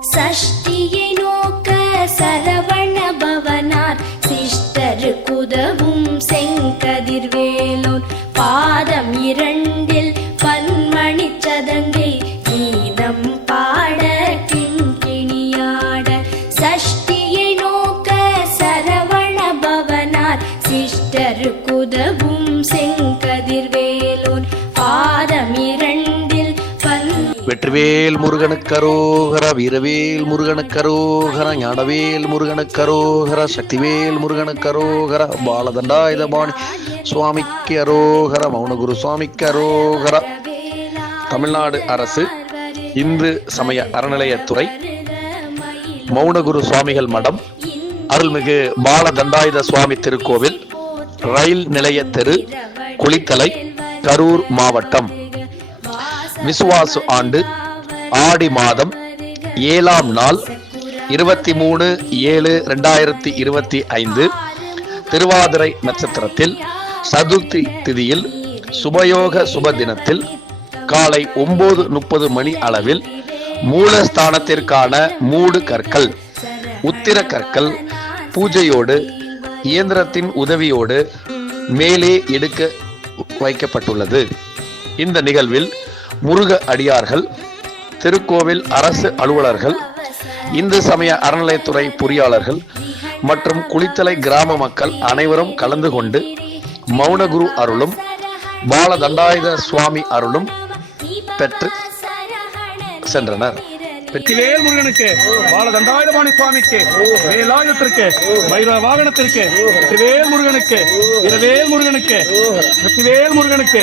சஷ்டியை நோக்க சரவண பவனார். சிஷ்டருக்குதவும் செங்கதிர்வேலோன். பாதம் இரண்டில் பன்மணி சதங்கை. கீதம் பாட கிண்கிணியாட. சஷ்டியை நோக்க சரவண பவனார். சிஷ்டருக்குதவும் செங்கதிர்வேலோன். பாதம் இரண்டில் வெற்றிவேல் வெற்றிவேல் முருகனுக்கரோகர வீரவேல் முருகனுக்கரோகர ஞானவேல் முருகனுக்கரோகர சக்திவேல் முருகனுக்கரோகர பாலதண்டாயுதபாணி சுவாமிக்கு அரோகர மௌனகுரு சுவாமிக்கு அரோகர. தமிழ்நாடு அரசு இந்து சமய அறநிலையத்துறை மௌனகுரு சுவாமிகள் மடம் அருள்மிகு பாலதண்டாயுத சுவாமி திருக்கோவில் ரயில் நிலைய தெரு குளித்தலை கரூர் மாவட்டம். விசுவாசு ஆண்டு ஆடி மாதம் ஏழாம் நாள் இருபத்தி மூணு ஏழு ரெண்டாயிரத்தி இருபத்தி ஐந்து திருவாதிரை நட்சத்திரத்தில் சதுர்த்தி திதியில் சுபயோக சுப தினத்தில் காலை ஒன்பது முப்பது மணி அளவில் மூலஸ்தானத்திற்கான மூடு கற்கள் உத்திர கற்கள் பூஜையோடு இயந்திரத்தின் உதவியோடு மேலே எடுக்க வைக்கப்பட்டுள்ளது. இந்த நிகழ்வில் முருக அடியார்கள் திருக்கோவில் அரசு அலுவலர்கள் இந்து சமய அறநிலையத்துறை பொறியாளர்கள் மற்றும் குளித்தலை கிராம மக்கள் அனைவரும் கலந்து கொண்டு மௌனகுரு அருளும் பாலதண்டாயுத சுவாமி அருளும் பெற்று சென்றனர். வெற்றிவேல் முருகனுக்கு பால தண்டாயுதபாணி சுவாமிக்கு வேலாயுதத்திற்கு வைர வாகனத்திற்கு வெற்றிவேல் முருகனுக்கு இரவேல் முருகனுக்கு வெற்றிவேல் முருகனுக்கு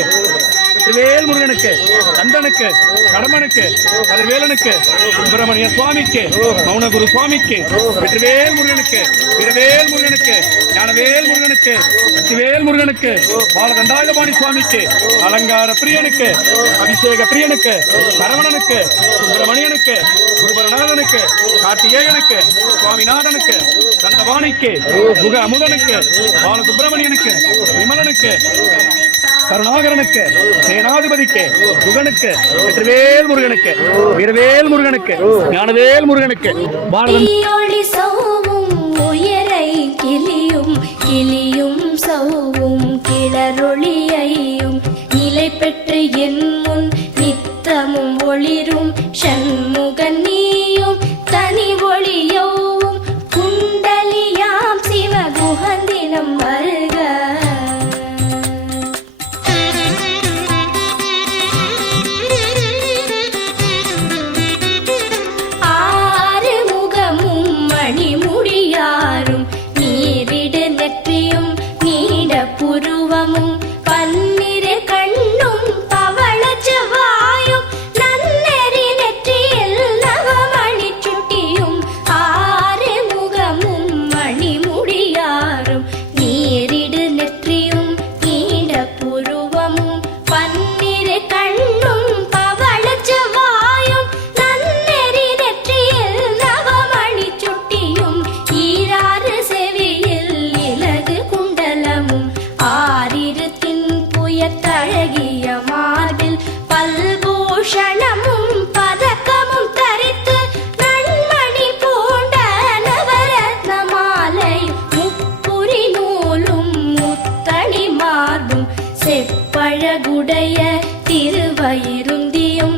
வேல் முருகனுக்கு கந்தனுக்கு கடமனுக்கு கதிர்வேலனுக்கு சுப்பிரமணிய சுவாமிக்கு மௌனகுரு சுவாமிக்கு வெற்றிவேல் முருகனுக்கு வீரவேல் முருகனுக்கு ஞானவேல் முருகனுக்கு வெற்றிவேல் முருகனுக்கு பால தண்டாயுதபாணி சுவாமிக்கு அலங்கார பிரியனுக்கு அபிஷேக பிரியனுக்கு சரவணனுக்கு சுப்பிரமணியனுக்கு குருபரநாதனுக்கு கார்த்திகேயனுக்கு சுவாமிநாதனுக்கு தண்டவாணிக்கு முக அமுதனுக்கு பாலசுப்பிரமணியனுக்கு விமலனுக்கு கருணாகரனுக்கு சேனாதிபதிக்கு குகனுக்கு வெற்றிவேல் முருகனுக்கு வீரவேல் முருகனுக்கு ஞானவேல் முருகனுக்கு பாலதன் செப்பழகுடைய திருவயிருந்தியும்